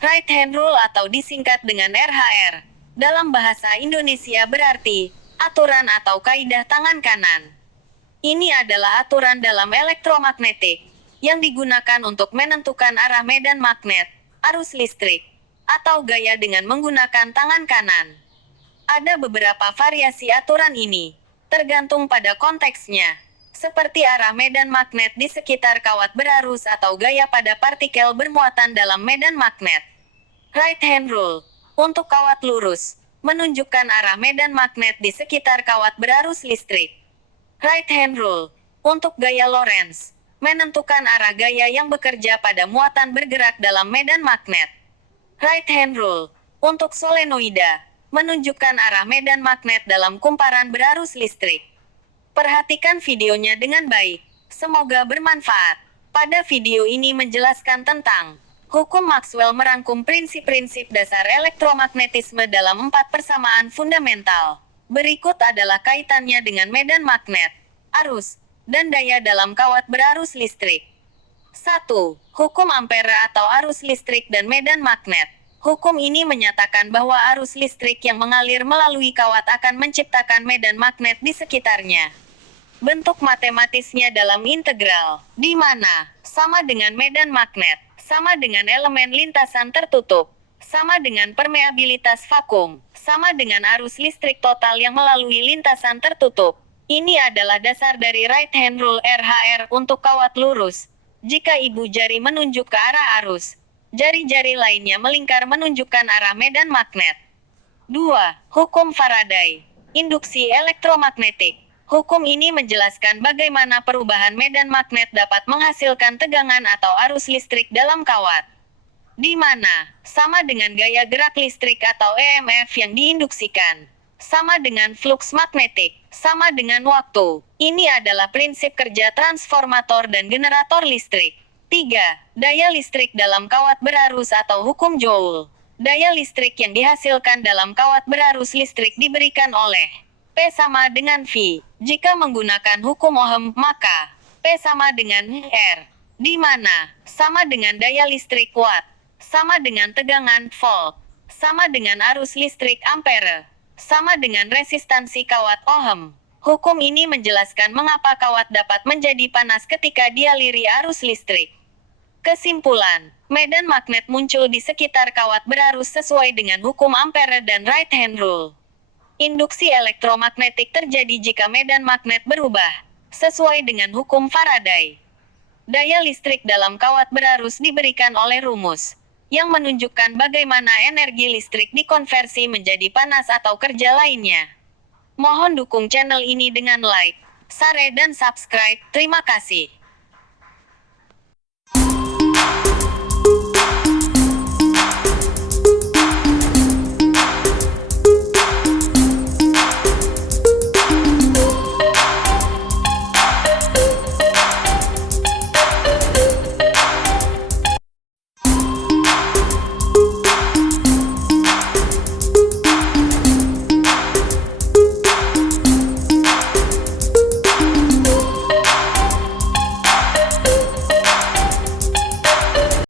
Right hand rule atau disingkat dengan RHR, dalam bahasa Indonesia berarti aturan atau kaidah tangan kanan. Ini adalah aturan dalam elektromagnetik yang digunakan untuk menentukan arah medan magnet, arus listrik, atau gaya dengan menggunakan tangan kanan. Ada beberapa variasi aturan ini, tergantung pada konteksnya, seperti arah medan magnet di sekitar kawat berarus atau gaya pada partikel bermuatan dalam medan magnet. Right hand rule, untuk kawat lurus, menunjukkan arah medan magnet di sekitar kawat berarus listrik. Right hand rule, untuk gaya Lorentz, menentukan arah gaya yang bekerja pada muatan bergerak dalam medan magnet. Right hand rule, untuk solenoida, menunjukkan arah medan magnet dalam kumparan berarus listrik. Perhatikan videonya dengan baik, semoga bermanfaat. Pada video ini menjelaskan tentang hukum Maxwell merangkum prinsip-prinsip dasar elektromagnetisme dalam 4 persamaan fundamental. Berikut adalah kaitannya dengan medan magnet, arus, dan daya dalam kawat berarus listrik. 1. Hukum Ampere atau arus listrik dan medan magnet. Hukum ini menyatakan bahwa arus listrik yang mengalir melalui kawat akan menciptakan medan magnet di sekitarnya. Bentuk matematisnya dalam integral, di mana sama dengan medan magnet, sama dengan elemen lintasan tertutup, sama dengan permeabilitas vakum, sama dengan arus listrik total yang melalui lintasan tertutup. Ini adalah dasar dari right hand rule RHR untuk kawat lurus. Jika ibu jari menunjuk ke arah arus, jari-jari lainnya melingkar menunjukkan arah medan magnet. 2. Hukum Faraday. Induksi elektromagnetik. Hukum ini menjelaskan bagaimana perubahan medan magnet dapat menghasilkan tegangan atau arus listrik dalam kawat. Di mana, sama dengan gaya gerak listrik atau EMF yang diinduksikan. Sama dengan fluks magnetik, sama dengan waktu. Ini adalah prinsip kerja transformator dan generator listrik. 3. Daya listrik dalam kawat berarus atau hukum Joule. Daya listrik yang dihasilkan dalam kawat berarus listrik diberikan oleh P sama dengan V. Jika menggunakan hukum Ohm, maka P sama dengan R, di mana sama dengan daya listrik watt, sama dengan tegangan volt, sama dengan arus listrik ampere, sama dengan resistansi kawat Ohm. Hukum ini menjelaskan mengapa kawat dapat menjadi panas ketika dialiri arus listrik. Kesimpulan, medan magnet muncul di sekitar kawat berarus sesuai dengan hukum Ampere dan right hand rule. Induksi elektromagnetik terjadi jika medan magnet berubah, sesuai dengan hukum Faraday. Daya listrik dalam kawat berarus diberikan oleh rumus, yang menunjukkan bagaimana energi listrik dikonversi menjadi panas atau kerja lainnya. Mohon dukung channel ini dengan like, share dan subscribe. Terima kasih.